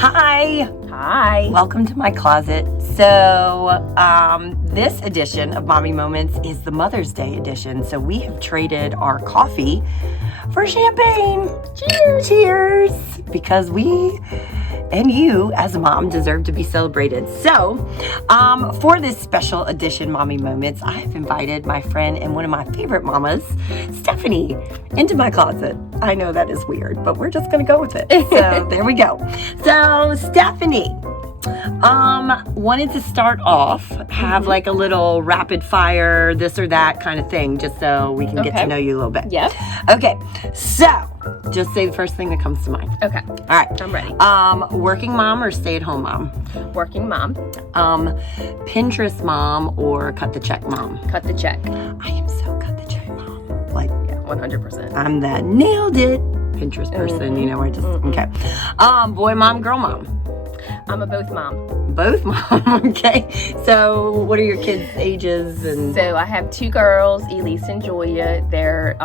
Hi. Hi. Welcome to my closet. So, this edition of Mommy Moments is the Mother's Day edition. So we have traded our coffee for champagne. Cheers. Cheers. Because we and you, as a mom, deserve to be celebrated. So, for this special edition Mommy Moments, I have invited my friend and one of my favorite mamas, Stephanie, into my closet. I know that is weird, but we're just going to go with it. So, there we go. So, Stephanie, wanted to start off, have like a little rapid fire, this or that kind of thing, just so we can get to know you a little bit. Yep. Okay, so just say the first thing that comes to mind. Okay. All right. I'm ready. Working mom or stay-at-home mom? Working mom. Pinterest mom or cut the check mom? Cut the check. I am so cut the check mom. Like, Yeah, 100%. I'm that nailed it Pinterest person, you know, where I just, okay. Boy mom, girl mom? I'm a both mom. Both mom, okay. So what are your kids' ages? And So I have two girls, Alicia and Julia. They're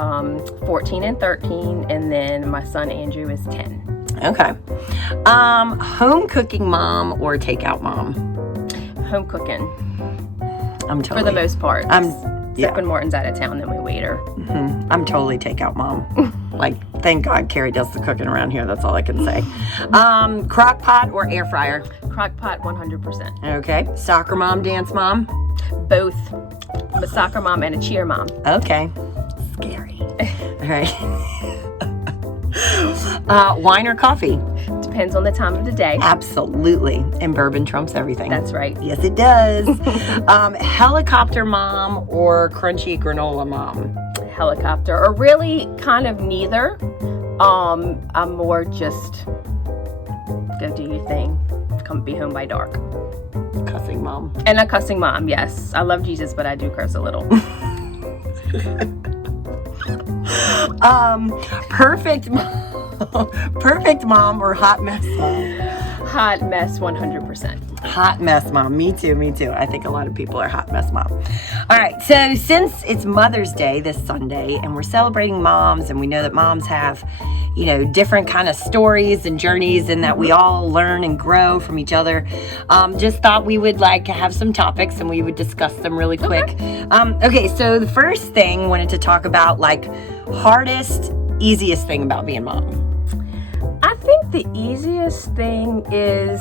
14 and 13, and then my son Andrew is 10. Okay. Home cooking mom or takeout mom? Home cooking. I'm totally. For the most part. Yeah. Except when Morton's out of town, then we wait her. I'm totally takeout mom. Like, thank God Carrie does the cooking around here. That's all I can say. Crock pot or air fryer? Crock pot, 100%. Okay. Soccer mom, dance mom? Both. I'm a soccer mom and a cheer mom. Okay. Scary. All right. Wine or coffee? Depends on the time of the day. Absolutely. And bourbon trumps everything. That's right. Yes, it does. Helicopter mom or crunchy granola mom? Helicopter, or really kind of neither. I'm more just go do your thing, come be home by dark. Cussing mom. And a cussing mom, yes. I love Jesus, but I do curse a little. Perfect mom or hot mess mom? Hot mess, 100%. Hot mess mom. Me too. I think a lot of people are hot mess mom. All right. So since it's Mother's Day this Sunday and we're celebrating moms, and we know that moms have, you know, different kind of stories and journeys, and that we all learn and grow from each other, just thought we would like have some topics and we would discuss them really quick. Okay. So the first thing, wanted to talk about like hardest, easiest thing about being mom. I think the easiest thing is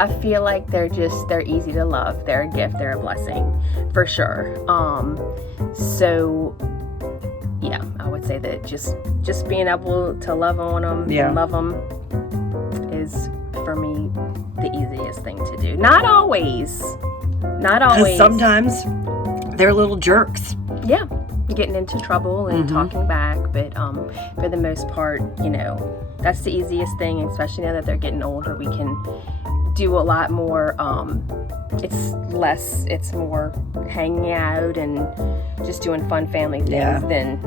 I feel like they're easy to love. They're a gift, they're a blessing for sure. So yeah, I would say that just being able to love on them and love them is for me the easiest thing to do. Not always. Because sometimes they're little jerks. Yeah, getting into trouble and talking back, but for the most part, you know, that's the easiest thing, especially now that they're getting older. We can do a lot more. It's more hanging out and just doing fun family things than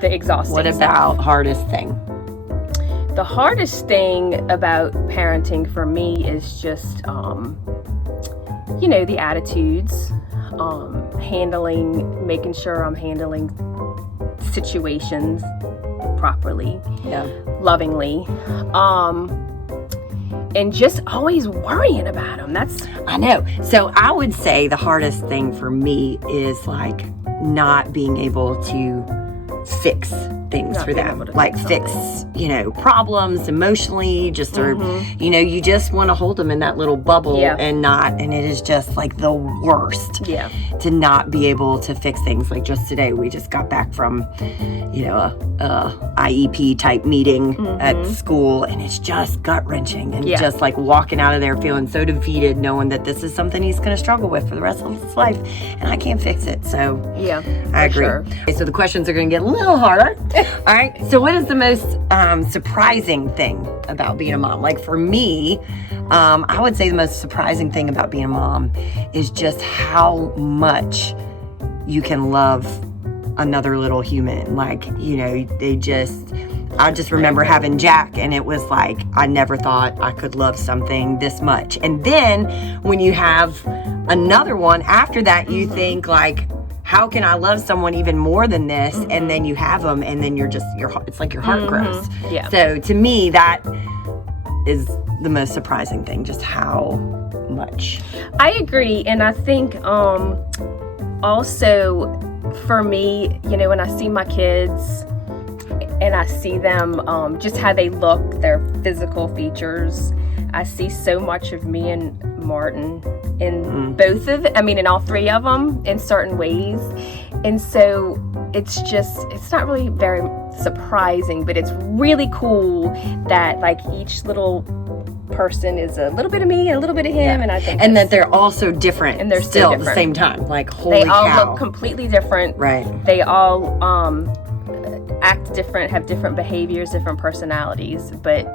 the exhausting What about stuff. hardest thing? The hardest thing about parenting for me is just you know, the attitudes, making sure I'm handling situations properly, lovingly, and just always worrying about them. I know. So I would say the hardest thing for me is like not being able to fix things for them, like fix, you know, problems emotionally, just or you know, you just want to hold them in that little bubble and it is just like the worst to not be able to fix things. Like just today we just got back from, you know, a IEP type meeting at school, and it's just gut-wrenching and just like walking out of there feeling so defeated, knowing that this is something he's going to struggle with for the rest of his life and I can't fix it. So I agree. Sure. Okay, so the questions are going to get a little harder. All right. So what is the most surprising thing about being a mom? Like for me, I would say the most surprising thing about being a mom is just how much you can love another little human. Like, you know, I just remember having Jack, and it was like, I never thought I could love something this much. And then when you have another one after that, you think like, how can I love someone even more than this? And then you have them, and then it's like your heart grows. Yeah. So to me, that is the most surprising thing, just how much. I agree. And I think also for me, when I see my kids and I see them, just how they look, their physical features, I see so much of me and Martin in in all three of them in certain ways. And so it's not really very surprising, but it's really cool that like each little person is a little bit of me and a little bit of him. And I think that they're all so different, and they're still at the same time. Like, holy cow. They all look completely different. Right. They all act different, have different behaviors, different personalities, but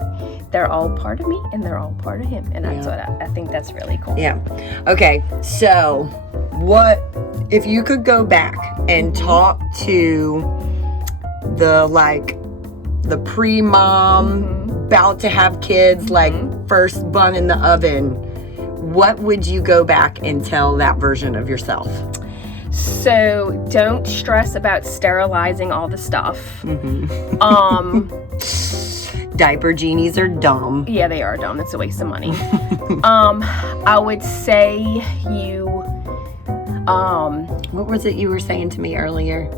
they're all part of me and they're all part of him. And that's what I think that's really cool. Yeah. Okay. So what if you could go back and talk to the pre-mom, about to have kids, like first bun in the oven, what would you go back and tell that version of yourself? So don't stress about sterilizing all the stuff. Diaper genies are dumb. Yeah, they are dumb. It's a waste of money. I would say what was it you were saying to me earlier?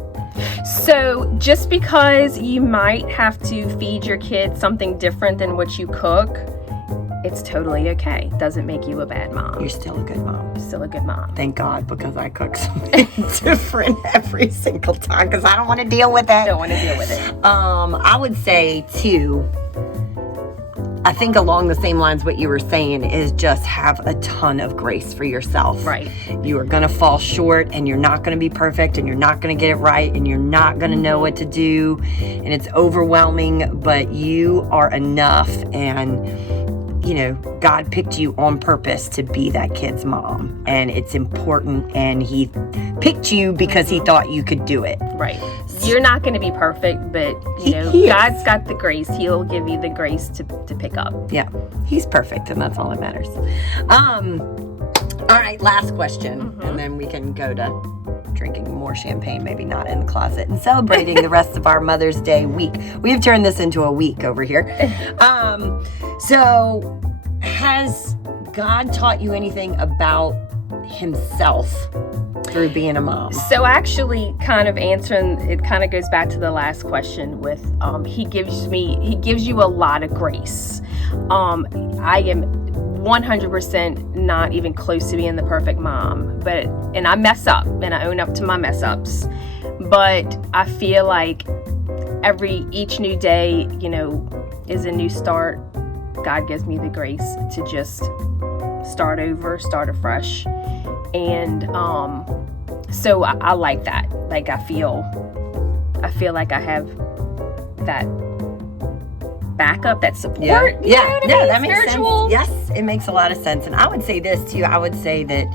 So just because you might have to feed your kids something different than what you cook, it's totally okay. Doesn't make you a bad mom. You're still a good mom. You're still a good mom. Thank God, because I cook something different every single time because I don't want to deal with it. Don't want to deal with it. I would say too, I think along the same lines what you were saying is just have a ton of grace for yourself. Right. You are going to fall short, and you're not going to be perfect, and you're not going to get it right, and you're not going to know what to do, and it's overwhelming, but you are enough, and God picked you on purpose to be that kid's mom, and it's important, and he picked you because he thought you could do it. Right. You're not going to be perfect, but God's got the grace. He'll give you the grace to pick up. Yeah. He's perfect, and that's all that matters. All right, last question, and then we can go to drinking more champagne, maybe not in the closet, and celebrating the rest of our Mother's Day week. We have turned this into a week over here. So has God taught you anything about himself through being a mom? So actually kind of answering, it kind of goes back to the last question with, he gives you a lot of grace. I am 100% not even close to being the perfect mom, and I mess up and I own up to my mess ups, but I feel like each new day, is a new start. God gives me the grace to just start over, start afresh. And so I like that. Like I feel like I have that backup, that support. Yeah. No, that makes sense. Yes, it makes a lot of sense. And I would say this too. I would say that,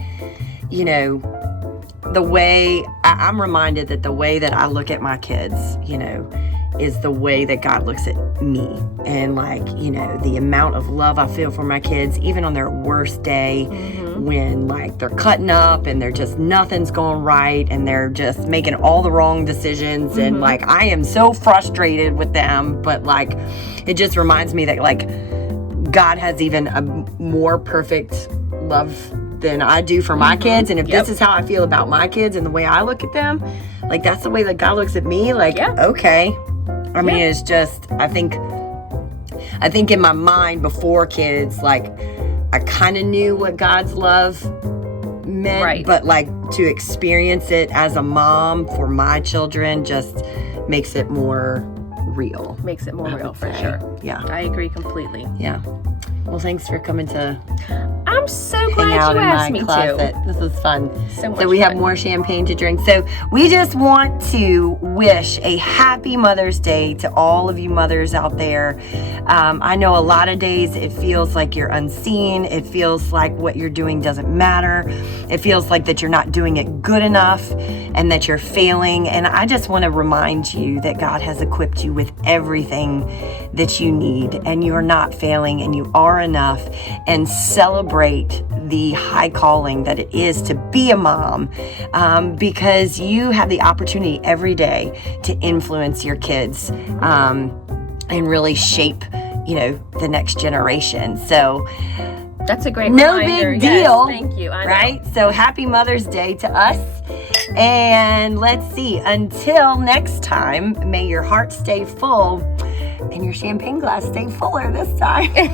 the way I'm reminded that the way that I look at my kids, is the way that God looks at me. And the amount of love I feel for my kids, even on their worst day, when they're cutting up and they're just nothing's going right and they're just making all the wrong decisions. And I am so frustrated with them, but it just reminds me that God has even a more perfect love than I do for my kids. And if this is how I feel about my kids and the way I look at them, that's the way that God looks at me. Okay. I mean, it's just, I think in my mind before kids, I kind of knew what God's love meant, right. But to experience it as a mom for my children just makes it more real. Makes it more real, for sure. Yeah. I agree completely. Yeah. Well, thanks for coming to I'm so hang out glad you in asked my me closet. to. This is fun. So much So we have fun. more champagne to drink. So we just want to wish a happy Mother's Day to all of you mothers out there. I know a lot of days it feels like you're unseen. It feels like what you're doing doesn't matter. It feels like that you're not doing it good enough and that you're failing. And I just want to remind you that God has equipped you with everything that you need, and you are not failing, and you are enough. And celebrate celebrate the high calling that it is to be a mom, because you have the opportunity every day to influence your kids and really shape, the next generation. So that's a great no reminder. big deal. Yes, thank you. I know. Right? So happy Mother's Day to us. And let's see, until next time, may your heart stay full and your champagne glass stay fuller this time.